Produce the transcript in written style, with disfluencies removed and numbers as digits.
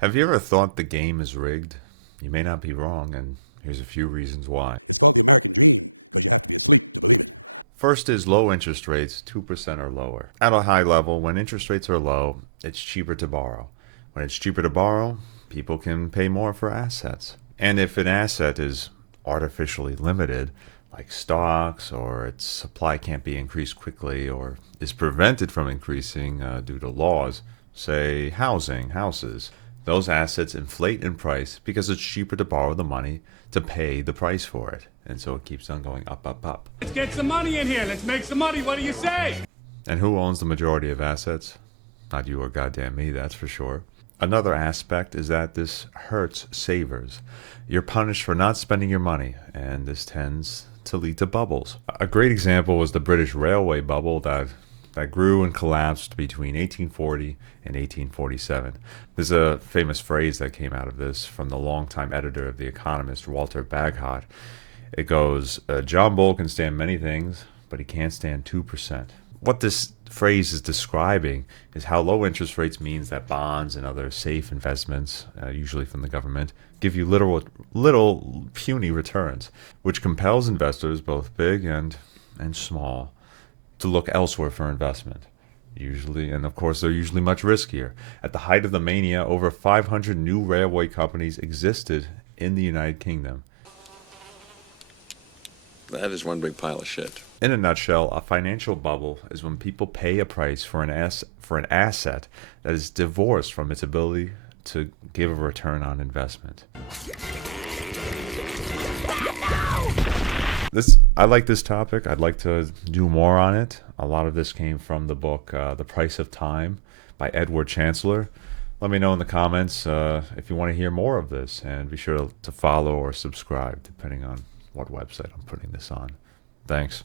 Have you ever thought the game is rigged? You may not be wrong, and here's a few reasons why. First is low interest rates, 2% or lower. At a high level, when interest rates are low, it's cheaper to borrow. When it's cheaper to borrow, people can pay more for assets. And if an asset is artificially limited, like stocks, or its supply can't be increased quickly, or is prevented from increasing due to laws, say houses, those assets inflate in price because it's cheaper to borrow the money to pay the price for it. And so it keeps on going up, up, up. Let's get some money in here. Let's make some money. What do you say? And who owns the majority of assets? Not you or goddamn me, that's for sure. Another aspect is that this hurts savers. You're punished for not spending your money, and this tends to lead to bubbles. A great example was the British railway bubble that grew and collapsed between 1840 and 1847. There's a famous phrase that came out of this from the longtime editor of The Economist, Walter Bagehot. It goes, John Bull can stand many things, but he can't stand 2%. What this phrase is describing is how low interest rates means that bonds and other safe investments, usually from the government, give you little puny returns, which compels investors, both big and small, to look elsewhere for investment. Usually, and of course, they're usually much riskier. At the height of the mania, over 500 new railway companies existed in the United Kingdom. That is one big pile of shit. In a nutshell, a financial bubble is when people pay a price for an asset that is divorced from its ability to give a return on investment. I like this topic. I'd like to do more on it. A lot of this came from the book The Price of Time by Edward Chancellor. Let me know in the comments if you want to hear more of this, and be sure to follow or subscribe depending on what website I'm putting this on. Thanks.